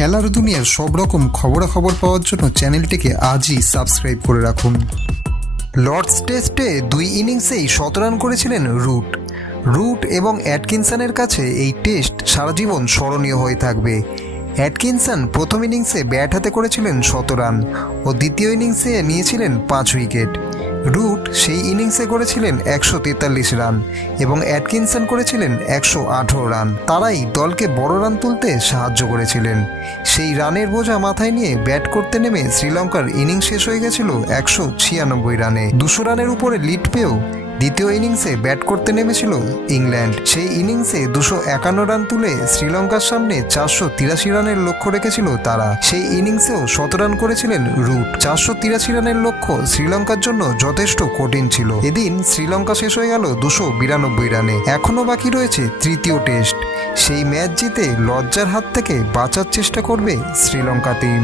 খেলার দুনিয়ার সব রকম খবরাখবর পাওয়ার জন্য চ্যানেলটিকে আজই সাবস্ক্রাইব করে রাখুন। লর্ডস টেস্টে 2 ইনিংসেই 100 রান করেছিলেন রুট এবং অ্যাটকিনসনের কাছে এই টেস্ট সারা জীবন স্মরণীয় হয়ে থাকবে। অ্যাটকিনসন প্রথম ইনিংসে ব্যাট হাতে করেছিলেন 100 রান ও দ্বিতীয় ইনিংসে নিয়েছিলেন 5 উইকেট। রুট সেই ইনিংসে করেছিলেন 143 রান এবং অ্যাটকিনসন করেছিলেন 118 রান। তারাই দলকে বড় রান তুলতে সাহায্য করেছিলেন। সেই রানের বোঝা মাথায় নিয়ে ব্যাট করতে নেমে শ্রীলঙ্কার ইনিংস শেষ হয়ে গেছিল 196 রানে। 200 রানের উপরে লিড পেয়েও দ্বিতীয় ইনিংসে ব্যাট করতে নেমেছিল ইংল্যান্ড। সেই ইনিংসে 251 রান তুলে শ্রীলঙ্কার সামনে 483 রানের লক্ষ্য রেখেছিল তারা। সেই ইনিংসেও 100 রান করেছিলেন রুট। 483 রানের লক্ষ্য শ্রীলঙ্কার জন্য যথেষ্ট কঠিন ছিল। এদিন শ্রীলঙ্কা শেষ হয়ে গেল 292 রানে। এখনও বাকি রয়েছে তৃতীয় টেস্ট। সেই ম্যাচ জিতে লজ্জার হাত থেকে বাঁচার চেষ্টা করবে শ্রীলঙ্কা টিম।